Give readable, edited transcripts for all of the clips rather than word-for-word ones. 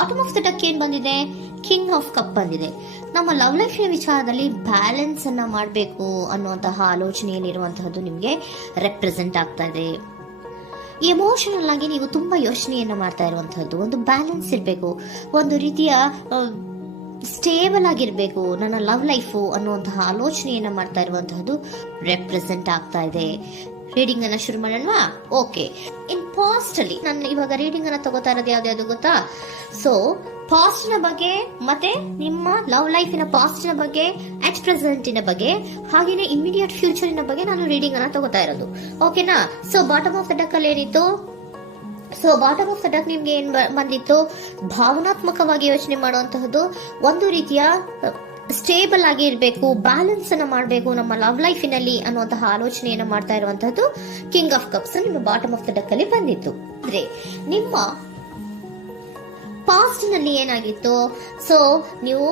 Bottom of the duck ಏನ್ ಬಂದಿದೆ, king of cup ಬಂದಿದೆ. ನಮ್ಮ ಲವ್ ಲೈಫಿನ ವಿಚಾರದಲ್ಲಿ ಬ್ಯಾಲೆನ್ಸ್ ಅನ್ನ ಮಾಡಬೇಕು ಅನ್ನುವಂತಹ ಆಲೋಚನೆ ಏನಿರುವಂತಹದ್ದು ನಿಮ್ಗೆ ರೆಪ್ರೆಸೆಂಟ್ ಆಗ್ತಾ ಇದೆ. ಎಮೋಷನಲ್ ಆಗಿ ನೀವು ತುಂಬಾ ಯೋಚನೆಯನ್ನ ಮಾಡ್ತಾ ಇರುವಂತಹದ್ದು, ಒಂದು ಬ್ಯಾಲೆನ್ಸ್ ಇರಬೇಕು, ಒಂದು ರೀತಿಯ ಸ್ಟೇಬಲ್ ಆಗಿರ್ಬೇಕು ನನ್ನ ಲವ್ ಲೈಫು ಅನ್ನುವಂತಹ ಆಲೋಚನೆಯನ್ನ ಮಾಡ್ತಾ ಇರುವಂತಹದ್ದು ರೆಪ್ರೆಸೆಂಟ್ ಆಗ್ತಾ ಇದೆ. ರೀಡಿಂಗ್ ಅನ್ನ ಶುರು ಮಾಡೋಣ. ಓಕೆ, ಇನ್ ಪಾಸ್ಟ್ ಅಲ್ಲಿ ನಾನು ಇವಾಗ ರೀಡಿಂಗ್ ಅನ್ನ ತಗೋತಾ ಇರೋದು ಯಾವ್ದು ಗೊತ್ತಾ? ಸೊ ಪಾಸ್ಟ್ ನ ಬಗ್ಗೆ ಮತ್ತೆ ನಿಮ್ಮ ಲವ್ ಲೈಫಿನ ಪಾಸ್ಟಿನ ಬಗ್ಗೆ, ಅಟ್ ಪ್ರೆಸೆಂಟಿನ ಬಗ್ಗೆ, ಹಾಗೇನೆ ಇಮಿಡಿಯೇಟ್ ಫ್ಯೂಚರಿನ ಬಗ್ಗೆ ನಾನು ರೀಡಿಂಗ್ ಅನ್ನ ತಗೋತಾ ಇರೋದು. ಓಕೆನಾ? So bottom of the duck ಅಲ್ಲಿ ಏನಿತ್ತು, so bottom of the duck ನಿಮ್ಗೆ ಏನ್ ಬಂದಿತ್ತು, ಭಾವನಾತ್ಮಕವಾಗಿ ಯೋಚನೆ ಮಾಡುವಂತಹದ್ದು, ಒಂದು ರೀತಿಯ ಸ್ಟೇಬಲ್ ಆಗಿ ಇರಬೇಕು, ಬ್ಯಾಲೆನ್ಸ್ ಅನ್ನ ಮಾಡಬೇಕು ನಮ್ಮ ಲವ್ ಲೈಫಿನಲ್ಲಿ ಅನ್ನುವಂತಹ ಆಲೋಚನೆಯನ್ನ ಮಾಡ್ತಾ ಇರುವಂತಹದ್ದು ಕಿಂಗ್ ಆಫ್ ಕಪ್ಸ್ ನಿಮ್ಮ ಬಾಟಮ್ ಆಫ್ ದ ಡಕ್ ಅಲ್ಲಿ ಬಂದಿತ್ತು. ಅಂದ್ರೆ ನಿಮ್ಮ ಪಾಸ್ಟ್ ನಲ್ಲಿ ಏನಾಗಿತ್ತು, ಸೊ ನೀವು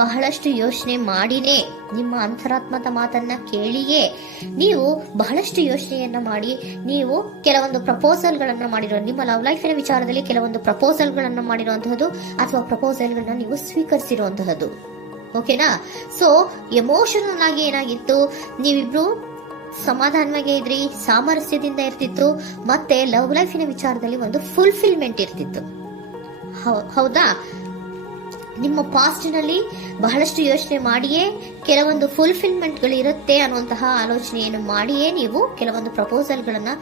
ಬಹಳಷ್ಟು ಯೋಚನೆ ಮಾಡಿನೇ, ನಿಮ್ಮ ಅಂತರಾತ್ಮದ ಮಾತನ್ನ ಕೇಳಿಯೇ ನೀವು ಬಹಳಷ್ಟು ಯೋಚನೆಯನ್ನ ಮಾಡಿ ನೀವು ಕೆಲವೊಂದು ಪ್ರಪೋಸಲ್ ಗಳನ್ನ ಮಾಡಿರೋ, ನಿಮ್ಮ ಲವ್ ಲೈಫಿನ ವಿಚಾರದಲ್ಲಿ ಕೆಲವೊಂದು ಪ್ರಪೋಸಲ್ ಗಳನ್ನ ಮಾಡಿರುವಂತಹದ್ದು ಅಥವಾ ಪ್ರಪೋಸಲ್ ಗಳನ್ನ ನೀವು ಸ್ವೀಕರಿಸಿರುವಂತಹದ್ದು. ಓಕೆನಾ? ಸೊ ಎಮೋಷನಲ್ ಆಗಿ ಏನಾಗಿತ್ತು, ನೀವಿಬ್ರು ಸಮಾಧಾನವಾಗಿ ಇದ್ರಿ, ಸಾಮರಸ್ಯದಿಂದ ಇರ್ತಿತ್ತು, ಮತ್ತೆ ಲವ್ ಲೈಫಿನ ವಿಚಾರದಲ್ಲಿ ಒಂದು ಫುಲ್ಫಿಲ್ಮೆಂಟ್ ಇರ್ತಿತ್ತು. ಹೌದಾ? ನಿಮ್ಮ ಪಾಸ್ಟ್ ನಲ್ಲಿ ಬಹಳಷ್ಟು ಯೋಚನೆ ಮಾಡಿಯೇ ಕೆಲವೊಂದು ಫುಲ್ಫಿಲ್ಮೆಂಟ್ ಗಳು ಇರುತ್ತೆ ಅನ್ನುವಂತಹ ಆಲೋಚನೆಯನ್ನು ಮಾಡಿಯೇ ನೀವು ಕೆಲವೊಂದು ಪ್ರಪೋಸಲ್ ಗಳನ್ನ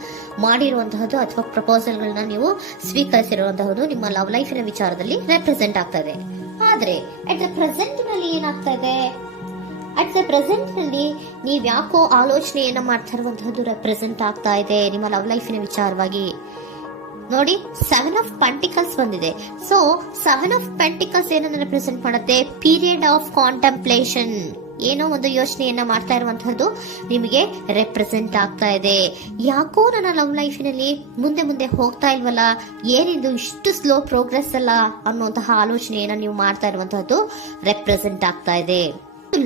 ಮಾಡಿರುವಂತಹದ್ದು ಅಥವಾ ಪ್ರಪೋಸಲ್ ಗಳನ್ನ ನೀವು ಸ್ವೀಕರಿಸಿರುವಂತಹದ್ದು ನಿಮ್ಮ ಲವ್ ಲೈಫಿನ ವಿಚಾರದಲ್ಲಿ ರೆಪ್ರೆಸೆಂಟ್ ಆಗ್ತಾ ಇದೆ. ಆದ್ರೆ ಅಟ್ ದ ಪ್ರೆಸೆಂಟ್ ನಲ್ಲಿ ಏನಾಗ್ತಾ ಇದೆ, ಅಟ್ ದ ಪ್ರೆಸೆಂಟ್ ನಲ್ಲಿ ನೀವ್ ಯಾಕೋ ಆಲೋಚನೆಯನ್ನ ಮಾಡ್ತಾ ಇರುವಂತಹದ್ದು ರೆಪ್ರೆಸೆಂಟ್ ಆಗ್ತಾ ಇದೆ ನಿಮ್ಮ ಲವ್ ಲೈಫಿನ ವಿಚಾರವಾಗಿ. ನೋಡಿ, 7 ಆಫ್ ಪೆಂಟಿಕಲ್ಸ್ ಬಂದಿದೆ. ಸೊ 7 ಆಫ್ ಪೆಂಟಿಕಲ್ಸ್ ಏನನ್ನ ರೆಪ್ರೆಸೆಂಟ್ ಮಾಡುತ್ತೆ, ಪೀರಿಯಡ್ ಆಫ್ ಕಾಂಟೆಂಪ್ಲೇಷನ್, ಏನೋ ಒಂದು ಯೋಚನೆಯನ್ನ ಮಾಡ್ತಾ ಇರುವಂತಹದ್ದು ನಿಮಗೆ ರೆಪ್ರೆಸೆಂಟ್ ಆಗ್ತಾ ಇದೆ. ಯಾಕೋ ನನ್ನ ಲವ್ ಲೈಫಿನಲ್ಲಿ ಮುಂದೆ ಮುಂದೆ ಹೋಗ್ತಾ ಇಲ್ವಲ್ಲ, ಏನಿದು ಇಷ್ಟು ಸ್ಲೋ ಪ್ರೋಗ್ರೆಸ್ ಅಲ್ಲ ಅನ್ನುವಂತಹ ಆಲೋಚನೆಯನ್ನ ನೀವು ಮಾಡ್ತಾ ಇರುವಂತಹದ್ದು ರೆಪ್ರೆಸೆಂಟ್ ಆಗ್ತಾ ಇದೆ.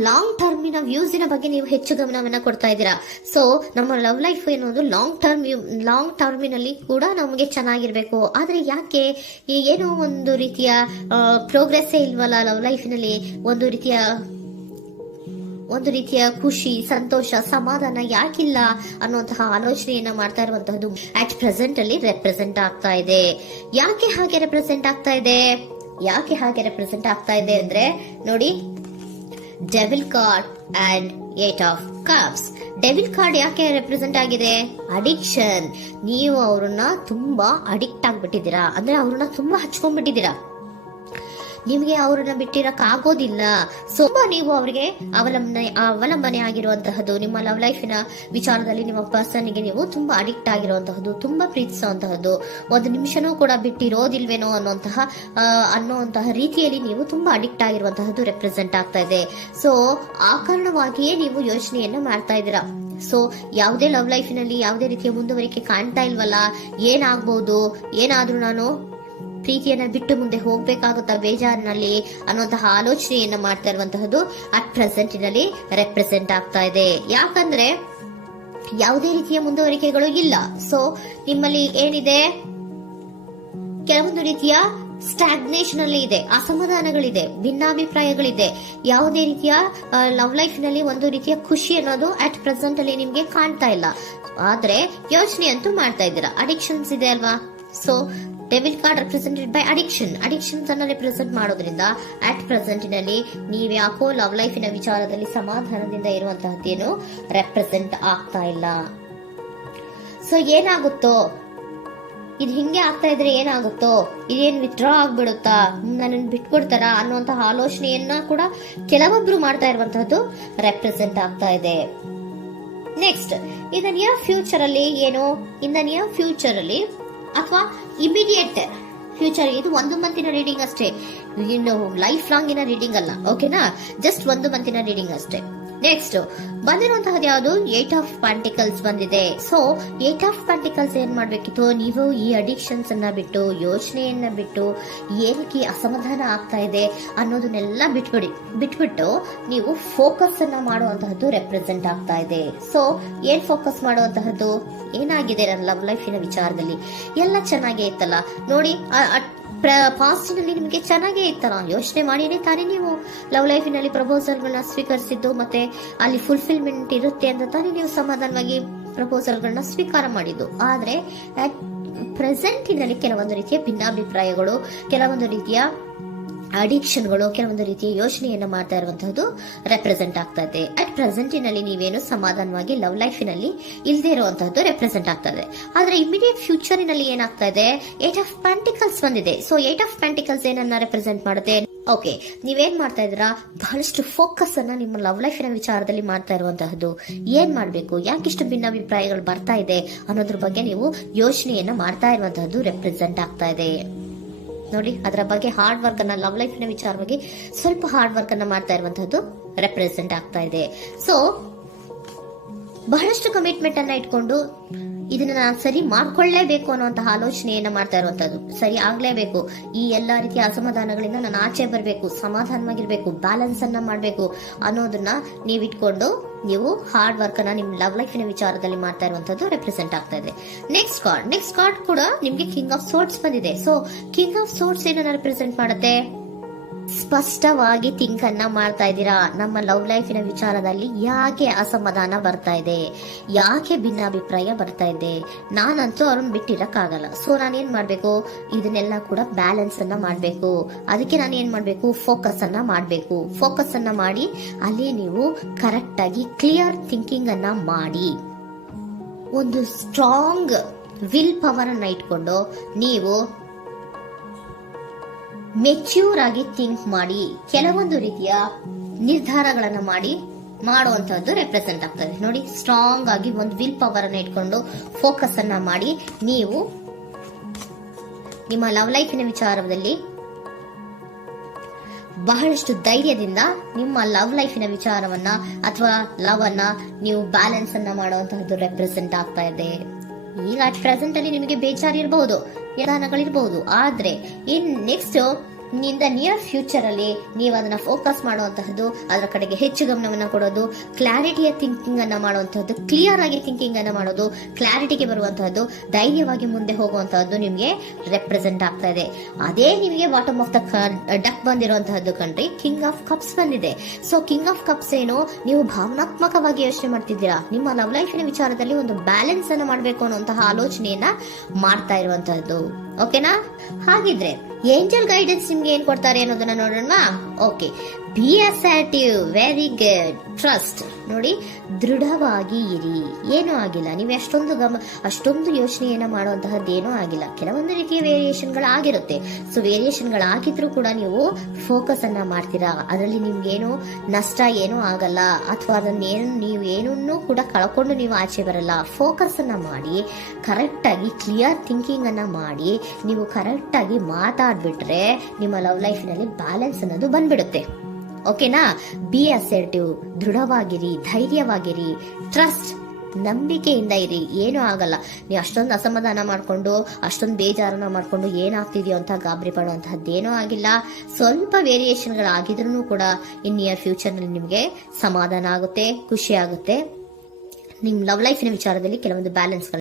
ಲಾಂಗ್ ಟರ್ಮಿನ ವ್ಯೂಸಿನ ಬಗ್ಗೆ ನೀವು ಹೆಚ್ಚು ಗಮನವನ್ನ ಕೊಡ್ತಾ ಇದ್ದೀರಾ. ಸೊ ನಮ್ಮ ಲವ್ ಲೈಫ್ ಏನೋದು ಲಾಂಗ್ ಟರ್ಮಿನಲ್ಲಿ ಕೂಡ ನಮಗೆ ಚೆನ್ನಾಗಿರ್ಬೇಕು. ಆದ್ರೆ ಯಾಕೆ ಏನೋ ಒಂದು ರೀತಿಯ ಪ್ರೋಗ್ರೆಸ್ ಇಲ್ವಲ್ಲ ಲವ್ ಲೈಫಿನಲ್ಲಿ, ಒಂದು ರೀತಿಯ ಖುಷಿ, ಸಂತೋಷ, ಸಮಾಧಾನ ಯಾಕಿಲ್ಲ ಅನ್ನುವಂತಹ ಆಲೋಚನೆಯನ್ನ ಮಾಡ್ತಾ ಇರುವಂತಹದ್ದು ಅಟ್ ಪ್ರೆಸೆಂಟ್ ಅಲ್ಲಿ ರೆಪ್ರೆಸೆಂಟ್ ಆಗ್ತಾ ಇದೆ. ಯಾಕೆ ಹಾಗೆ ರೆಪ್ರೆಸೆಂಟ್ ಆಗ್ತಾ ಇದೆ ಅಂದ್ರೆ ನೋಡಿ, devil card and 8 of cups. Devil card ಯಾಕೆ ರೆಪ್ರೆಸೆಂಟ್ ಆಗಿದೆ, ಅಡಿಕ್ಷನ್. ನೀವು ಅವ್ರನ್ನ ತುಂಬಾ ಅಡಿಕ್ಟ್ ಆಗ್ಬಿಟ್ಟಿದ್ದೀರಾ, ಅಂದ್ರೆ ಅವ್ರನ್ನ ತುಂಬಾ ಹಚ್ಕೊಂಡ್ಬಿಟ್ಟಿದ್ದೀರಾ, ನಿಮ್ಗೆ ಅವ್ರನ್ನ ಬಿಟ್ಟಿರಕ್ ಆಗೋದಿಲ್ಲ. ಸೊ ನೀವು ಅವ್ರಿಗೆ ಅವಲಂಬನೆ ಆಗಿರುವಂತಹದ್ದು, ನಿಮ್ಮ ಲವ್ ಲೈಫಿನ ವಿಚಾರದಲ್ಲಿ ನಿಮ್ಮ ಪರ್ಸನ್ಗೆ ನೀವು ತುಂಬಾ ಅಡಿಕ್ಟ್ ಆಗಿರುವಂತಹದ್ದು, ತುಂಬಾ ಪ್ರೀತಿಸುವಂತಹದ್ದು, ಒಂದು ನಿಮಿಷನೂ ಕೂಡ ಬಿಟ್ಟಿರೋದಿಲ್ವೇನೋ ಅನ್ನುವಂತಹ ರೀತಿಯಲ್ಲಿ ನೀವು ತುಂಬಾ ಅಡಿಕ್ಟ್ ಆಗಿರುವಂತಹದ್ದು ರೆಪ್ರೆಸೆಂಟ್ ಆಗ್ತಾ ಇದೆ. ಸೊ ಆ ಕಾರಣವಾಗಿಯೇ ನೀವು ಯೋಚನೆಯನ್ನ ಮಾಡ್ತಾ ಇದ್ದೀರಾ. ಸೊ ಯಾವುದೇ ಲವ್ ಲೈಫಿನಲ್ಲಿ ಯಾವುದೇ ರೀತಿಯ ಮುಂದುವರಿಕೆ ಕಾಣ್ತಾ ಇಲ್ವಲ್ಲ, ಏನಾಗ್ಬಹುದು, ಏನಾದ್ರೂ ನಾನು ಪ್ರೀತಿಯನ್ನ ಬಿಟ್ಟು ಮುಂದೆ ಹೋಗ್ಬೇಕಾಗುತ್ತಾ ಬೇಜಾರಿನಲ್ಲಿ ಅನ್ನುವಂತಹ ಆಲೋಚನೆಯನ್ನ ಮಾಡ್ತಾ ಇರುವಂತಹದ್ದು ಅಟ್ ಪ್ರೆಸೆಂಟಿನಲ್ಲಿ ರೆಪ್ರೆಸೆಂಟ್ ಆಗ್ತಾ ಇದೆ. ಯಾಕಂದ್ರೆ ಯಾವುದೇ ರೀತಿಯ ಮುಂದುವರಿಕೆಗಳು ಇಲ್ಲ. ಸೊ ನಿಮ್ಮಲ್ಲಿ ಏನಿದೆ, ಕೆಲವೊಂದು ರೀತಿಯ ಸ್ಟಾಗ್ನೇಷನ್ ಅಲ್ಲಿ ಇದೆ, ಅಸಮಾಧಾನಗಳಿದೆ, ಭಿನ್ನಾಭಿಪ್ರಾಯಗಳಿದೆ, ಯಾವುದೇ ರೀತಿಯ ಲವ್ ಲೈಫ್ ನಲ್ಲಿ ಒಂದು ರೀತಿಯ ಖುಷಿ ಅನ್ನೋದು ಅಟ್ ಪ್ರೆಸೆಂಟ್ ಅಲ್ಲಿ ನಿಮ್ಗೆ ಕಾಣ್ತಾ ಇಲ್ಲ. ಆದ್ರೆ ಯೋಚನೆ ಅಂತೂ ಮಾಡ್ತಾ ಇದ್ದೀರಾ, ಅಡಿಕ್ಷನ್ಸ್ ಇದೆ ಅಲ್ವಾ. So devil card represented by addictions ಅನ್ನ ರೆಪ್ರೆಸೆಂಟ್ ಮಾಡೋದ್ರಿಂದ ಅಟ್ ಪ್ರೆಸೆಂಟಿನಲ್ಲಿ ನೀವ್ ಯಾಕೋ ಲವ್ ಲೈಫಿನ ವಿಚಾರದಲ್ಲಿ ಸಮಾಧಾನದಿಂದ ಇರುವಂತಹದ್ದೇನು ರೆಪ್ರೆಸೆಂಟ್ ಆಗ್ತಾ ಇಲ್ಲ. ಸೊ ಏನಾಗುತ್ತೋ, ಇದು ಹಿಂಗೆ ಆಗ್ತಾ ಇದ್ರೆ ಏನಾಗುತ್ತೋ, ಇದೇನ್ ವಿತ್ಡ್ರಾ ಆಗ್ಬಿಡುತ್ತಾ, ನನ್ನ ಬಿಟ್ಕೊಡ್ತಾರ ಅನ್ನುವಂತಹ ಆಲೋಚನೆಯನ್ನ ಕೂಡ ಕೆಲವೊಬ್ರು ಮಾಡ್ತಾ ಇರುವಂತಹದ್ದು ರೆಪ್ರೆಸೆಂಟ್ ಆಗ್ತಾ ಇದೆ. Next, in the near future ಅಲ್ಲಿ ಅಥವಾ ಇಮಿಡಿಯೇಟ್ ಫ್ಯೂಚರ್, ಇದು 1 ಮಂತಿನ ರೀಡಿಂಗ್ ಅಷ್ಟೇ, ಇನ್ನು ಲೈಫ್ ಲಾಂಗ್ ಇನ ರೀಡಿಂಗ್ ಅಲ್ಲ. ಓಕೆನಾ? ಜಸ್ಟ್ 1 ಮಂತಿನ ರೀಡಿಂಗ್ ಅಷ್ಟೇ. ನೆಕ್ಸ್ಟ್ ಬಂದಿರುವಂತಹದ್ದು ಯಾವುದು, 8 ಆಫ್ ಪೆಂಟಿಕಲ್ಸ್ ಬಂದಿದೆ. ಸೊ 8 ಆಫ್ ಪೆಂಟಿಕಲ್ಸ್ ಏನ್ ಮಾಡ್ಬೇಕಿತ್ತು, ನೀವು ಈ ಅಡಿಕ್ಷನ್ಸ್ ಅನ್ನ ಬಿಟ್ಟು, ಯೋಚನೆಯನ್ನ ಬಿಟ್ಟು, ಏನಕ್ಕೆ ಅಸಮಾಧಾನ ಆಗ್ತಾ ಇದೆ ಅನ್ನೋದನ್ನೆಲ್ಲ ಬಿಟ್ಬಿಟ್ಟು ನೀವು ಫೋಕಸ್ ಅನ್ನ ಮಾಡುವಂತಹದ್ದು ರೆಪ್ರೆಸೆಂಟ್ ಆಗ್ತಾ ಇದೆ. ಸೊ ಏನ್ ಫೋಕಸ್ ಮಾಡುವಂತಹದ್ದು, ಏನಾಗಿದೆ ನನ್ನ ಲವ್ ಲೈಫಿನ ವಿಚಾರದಲ್ಲಿ, ಎಲ್ಲ ಚೆನ್ನಾಗೇ ಇತ್ತಲ್ಲ ನೋಡಿ, ಪಾಸ್ಟಿನಲ್ಲಿ ನಿಮಗೆ ಚೆನ್ನಾಗೇ ಇತ್ತಲ್ಲ, ಯೋಚನೆ ಮಾಡಿನೇ ತಾನೇ ನೀವು ಲವ್ ಲೈಫಿನಲ್ಲಿ ಪ್ರಪೋಸಲ್ಗಳನ್ನ ಸ್ವೀಕರಿಸಿದ್ದು, ಮತ್ತೆ ಅಲ್ಲಿ ಫುಲ್ಫಿಲ್ಮೆಂಟ್ ಇರುತ್ತೆ ಅಂತ ತಾನೇ ನೀವು ಸಮಾಧಾನವಾಗಿ ಪ್ರಪೋಸಲ್ಗಳನ್ನ ಸ್ವೀಕಾರ ಮಾಡಿದ್ದು. ಆದ್ರೆ ಪ್ರೆಸೆಂಟಿನಲ್ಲಿ ಕೆಲವೊಂದು ರೀತಿಯ ಭಿನ್ನಾಭಿಪ್ರಾಯಗಳು, ಕೆಲವೊಂದು ರೀತಿಯ ಅಡಿಕ್ಷನ್ಗಳು, ಕೆಲವೊಂದು ರೀತಿಯ ಯೋಚನೆಯನ್ನ ಮಾಡ್ತಾ ಇರುವಂತಹದ್ದು ರೆಪ್ರೆಸೆಂಟ್ ಆಗ್ತಾ ಇದೆ. ಅಟ್ ಪ್ರೆಸೆಂಟಿನಲ್ಲಿ ನೀವೇನು ಸಮಾಧಾನವಾಗಿ ಲವ್ ಲೈಫಿನಲ್ಲಿ ಇಲ್ಲದೆ ಇರುವಂತಹದ್ದು ರೆಪ್ರೆಸೆಂಟ್ ಆಗ್ತಾ ಇದೆ. ಆದ್ರೆ ಇಮಿಡಿಯೇಟ್ ಫ್ಯೂಚರಿನಲ್ಲಿ ಏನಾಗ್ತಾ ಇದೆ, 8 ಆಫ್ ಪೆಂಟಿಕಲ್ಸ್ ಬಂದಿದೆ. ಸೊ 8 ಆಫ್ ಪೆಂಟಿಕಲ್ಸ್ ಏನನ್ನ ರೆಪ್ರೆಸೆಂಟ್ ಮಾಡುತ್ತೆ? ಓಕೆ, ನೀವೇನ್ ಮಾಡ್ತಾ ಇದ್ದೀರಾ, ಬಹಳಷ್ಟು ಫೋಕಸ್ ಅನ್ನ ನಿಮ್ಮ ಲವ್ ಲೈಫಿನ ವಿಚಾರದಲ್ಲಿ ಮಾಡ್ತಾ ಇರುವಂತಹದ್ದು. ಏನ್ ಮಾಡ್ಬೇಕು, ಯಾಕಿಷ್ಟು ಭಿನ್ನಾಭಿಪ್ರಾಯಗಳು ಬರ್ತಾ ಇದೆ ಅನ್ನೋದ್ರ ಬಗ್ಗೆ ನೀವು ಯೋಚನೆಯನ್ನ ಮಾಡ್ತಾ ಇರುವಂತಹದ್ದು ರೆಪ್ರೆಸೆಂಟ್ ಆಗ್ತಾ ಇದೆ. ನೋಡಿ, ಅದರ ಬಗ್ಗೆ ಹಾರ್ಡ್ ವರ್ಕ್ ಅನ್ನ, ಲವ್ ಲೈಫಿನ ವಿಚಾರವಾಗಿ ಸ್ವಲ್ಪ ಹಾರ್ಡ್ ವರ್ಕ್ ಅನ್ನ ಮಾಡ್ತಾ ಇರುವಂತಹದ್ದು ರೆಪ್ರೆಸೆಂಟ್ ಆಗ್ತಾ ಇದೆ. ಸೊ ಬಹಳಷ್ಟು ಕಮಿಟ್ಮೆಂಟ್ ಅನ್ನ ಇಟ್ಕೊಂಡು ಇದನ್ನ ನಾನು ಸರಿ ಮಾಡ್ಕೊಳ್ಳೇಬೇಕು ಅನ್ನುವಂತಹ ಆಲೋಚನೆಯನ್ನ ಮಾಡ್ತಾ ಇರುವಂತದ್ದು. ಸರಿ ಆಗ್ಲೇಬೇಕು, ಈ ಎಲ್ಲಾ ರೀತಿಯ ಅಸಮಾಧಾನಗಳಿಂದ ನಾನು ಆಚೆ ಬರಬೇಕು, ಸಮಾಧಾನವಾಗಿರ್ಬೇಕು, ಬ್ಯಾಲೆನ್ಸ್ ಅನ್ನ ಮಾಡಬೇಕು ಅನ್ನೋದನ್ನ ನೀವು ಇಟ್ಕೊಂಡು ನೀವು ಹಾರ್ಡ್ ವರ್ಕ್ ಅನ್ನ ನಿಮ್ ಲವ್ ಲೈಫಿನ ವಿಚಾರದಲ್ಲಿ ಮಾಡ್ತಾ ಇರುವಂತದ್ದು ರೆಪ್ರೆಸೆಂಟ್ ಆಗ್ತಾ ಇದೆ. ನೆಕ್ಸ್ಟ್ ಕಾರ್ಡ್ ಕೂಡ ನಿಮ್ಗೆ ಕಿಂಗ್ ಆಫ್ ಸೋರ್ಟ್ಸ್ ಬಂದಿದೆ. ಸೊ ಕಿಂಗ್ ಆಫ್ ಸೋರ್ಟ್ಸ್ ಏನನ್ನ ರೆಪ್ರೆಸೆಂಟ್ ಮಾಡುತ್ತೆ? ಸ್ಪಷ್ಟವಾಗಿ ಥಿಂಕ್ ಅನ್ನ ಮಾಡ್ತಾ ಇದ್ದೀರಾ. ನಮ್ಮ ಲವ್ ಲೈಫಿನ ವಿಚಾರದಲ್ಲಿ ಯಾಕೆ ಅಸಮಾಧಾನ ಬರ್ತಾ ಇದೆ, ಯಾಕೆ ಭಿನ್ನಾಭಿಪ್ರಾಯ ಬರ್ತಾ ಇದೆ, ನಾನಂತೂ ಅವ್ರನ್ನ ಬಿಟ್ಟಿರಕ್ಕಾಗಲ್ಲ. ಸೊ ನಾನೇನ್ ಮಾಡ್ಬೇಕು, ಇದನ್ನೆಲ್ಲ ಕೂಡ ಬ್ಯಾಲೆನ್ಸ್ ಅನ್ನ ಮಾಡ್ಬೇಕು. ಅದಕ್ಕೆ ನಾನು ಏನ್ ಮಾಡ್ಬೇಕು, ಫೋಕಸ್ ಅನ್ನ ಮಾಡ್ಬೇಕು. ಫೋಕಸ್ ಅನ್ನ ಮಾಡಿ ಅಲ್ಲಿ ನೀವು ಕರೆಕ್ಟ್ ಆಗಿ ಕ್ಲಿಯರ್ ಥಿಂಕಿಂಗ್ ಅನ್ನ ಮಾಡಿ, ಒಂದು ಸ್ಟ್ರಾಂಗ್ ವಿಲ್ ಪವರ್ ಅನ್ನ ಇಟ್ಕೊಂಡು ನೀವು ಮೆಚ್ಯೂರ್ ಆಗಿ ಥಿಂಕ್ ಮಾಡಿ ಕೆಲವೊಂದು ರೀತಿಯ ನಿರ್ಧಾರಗಳನ್ನ ಮಾಡುವಂತಹದ್ದು ರೆಪ್ರೆಸೆಂಟ್ ಆಗ್ತದೆ. ನೋಡಿ, ಸ್ಟ್ರಾಂಗ್ ಆಗಿ ಒಂದು ವಿಲ್ ಪವರ್ ಅನ್ನ ಇಟ್ಕೊಂಡು ಫೋಕಸ್ ಅನ್ನ ಮಾಡಿ ನೀವು ನಿಮ್ಮ ಲವ್ ಲೈಫಿನ ವಿಚಾರದಲ್ಲಿ ಬಹಳಷ್ಟು ಧೈರ್ಯದಿಂದ ನಿಮ್ಮ ಲವ್ ಲೈಫಿನ ವಿಚಾರವನ್ನ ಅಥವಾ ಲವ್ ಅನ್ನ ನೀವು ಬ್ಯಾಲೆನ್ಸ್ ಅನ್ನ ಮಾಡುವಂತಹದ್ದು ರೆಪ್ರೆಸೆಂಟ್ ಆಗ್ತಾ ಇದೆ. ಈಗ ಅಟ್ ಪ್ರೆಸೆಂಟ್ ಅಲ್ಲಿ ನಿಮಗೆ ಬೇಜಾರಿರಬಹುದು, ವಿಧಾನಗಳಿರಬಹುದು, ಆದ್ರೆ ಇನ್ ನೆಕ್ಸ್ಟ್ ನಿಂದ ನಿಯರ್ ಫ್ಯೂಚರ್ ಅಲ್ಲಿ ನೀವು ಅದನ್ನ ಫೋಕಸ್ ಮಾಡುವಂತಹದ್ದು, ಅದರ ಕಡೆಗೆ ಹೆಚ್ಚು ಗಮನವನ್ನ ಕೊಡೋದು, ಕ್ಲಾರಿಟಿಯ ಥಿಂಕಿಂಗ್ ಅನ್ನ ಮಾಡುವಂತಹದ್ದು, ಕ್ಲಿಯರ್ ಆಗಿ ಥಿಂಕಿಂಗ್ ಅನ್ನ ಮಾಡೋದು, ಕ್ಲಾರಿಟಿಗೆ ಬರುವಂತಹದ್ದು, ಧೈರ್ಯವಾಗಿ ಮುಂದೆ ಹೋಗುವಂತಹದ್ದು ನಿಮ್ಗೆ ರೆಪ್ರೆಸೆಂಟ್ ಆಗ್ತಾ ಇದೆ. ಅದೇ ನಿಮಗೆ ಬಾಟಮ್ ಆಫ್ ದ ಡಕ್ ಬಂದಿರುವಂತಹದ್ದು ಕಣ್ರಿ, ಕಿಂಗ್ ಆಫ್ ಕಪ್ಸ್ ಬಂದಿದೆ. ಸೊ ಕಿಂಗ್ ಆಫ್ ಕಪ್ಸ್ ಏನು, ನೀವು ಭಾವನಾತ್ಮಕವಾಗಿ ಯೋಚನೆ ಮಾಡ್ತಿದ್ದೀರಾ, ನಿಮ್ಮ ಲವ್ ಲೈಫಿನ ವಿಚಾರದಲ್ಲಿ ಒಂದು ಬ್ಯಾಲೆನ್ಸ್ ಅನ್ನ ಮಾಡಬೇಕು ಅನ್ನುವಂತಹ ಆಲೋಚನೆಯನ್ನ ಮಾಡ್ತಾ ಇರುವಂತಹದ್ದು. ಓಕೆನಾ? ಹಾಗಿದ್ರೆ ಏಂಜಲ್ ಗೈಡೆನ್ಸ್ ನಿಮ್ಗೆ ಏನ್ ಕೊಡ್ತಾರೆ ಅನ್ನೋದನ್ನ ನೋಡೋಣ. Okay, B assertive, very good, trust. ನೋಡಿ, ದೃಢವಾಗಿ ಇರಿ, ಏನೂ ಆಗಿಲ್ಲ. ನೀವು ಅಷ್ಟೊಂದು ಯೋಚನೆಯನ್ನ ಮಾಡುವಂತಹದ್ದೇನೂ ಆಗಿಲ್ಲ. ಕೆಲವೊಂದು ರೀತಿಯ ವೇರಿಯೇಷನ್ಗಳಾಗಿರುತ್ತೆ. ಸೊ ವೇರಿಯೇಷನ್ಗಳಾಗಿದ್ರು ಕೂಡ ನೀವು ಫೋಕಸ್ ಅನ್ನ ಮಾಡ್ತೀರಾ, ಅದರಲ್ಲಿ ನಿಮ್ಗೇನು ನಷ್ಟ ಏನೂ ಆಗಲ್ಲ, ಅಥವಾ ಅದನ್ನೇನು ನೀವೇನನ್ನೂ ಕೂಡ ಕಳ್ಕೊಂಡು ನೀವು ಆಚೆ ಬರಲ್ಲ. ಫೋಕಸ್ ಅನ್ನ ಮಾಡಿ, ಕರೆಕ್ಟ್ ಆಗಿ ಕ್ಲಿಯರ್ ಥಿಂಕಿಂಗ್ ಅನ್ನ ಮಾಡಿ, ನೀವು ಕರೆಕ್ಟ್ ಆಗಿ ಮಾತಾಡ್ಬಿಟ್ರೆ ನಿಮ್ಮ ಲವ್ ಲೈಫಿನಲ್ಲಿ ಬ್ಯಾಲೆನ್ಸ್ ಅನ್ನೋದು ಬಂದ್ಬಿಡುತ್ತೆ. ಓಕೆನಾ? ಬಿ ಅಸರ್ಟಿವ್, ದೃಢವಾಗಿರಿ, ಧೈರ್ಯವಾಗಿರಿ, ಟ್ರಸ್ಟ್, ನಂಬಿಕೆಯಿಂದ ಇರಿ, ಏನೂ ಆಗಲ್ಲ. ನೀವು ಅಷ್ಟೊಂದು ಅಸಮಾಧಾನ ಮಾಡ್ಕೊಂಡು, ಅಷ್ಟೊಂದು ಬೇಜಾರನ್ನ ಮಾಡ್ಕೊಂಡು ಏನಾಗ್ತಿದೆಯೋ ಅಂತ ಗಾಬರಿ ಪಡುವಂತಹದ್ದೇನೂ ಆಗಿಲ್ಲ. ಸ್ವಲ್ಪ ವೇರಿಯೇಷನ್ಗಳಾಗಿದ್ರು ಕೂಡ ಇನ್ ನಿಯರ್ ಫ್ಯೂಚರ್ ನಲ್ಲಿ ನಿಮಗೆ ಸಮಾಧಾನ ಆಗುತ್ತೆ, ಖುಷಿ ಆಗುತ್ತೆ. ನಿಮ್ ಲವ್ ಲೈಫಿನ ವಿಚಾರದಲ್ಲಿ ಕೆಲವೊಂದು ಬ್ಯಾಲೆನ್ಸ್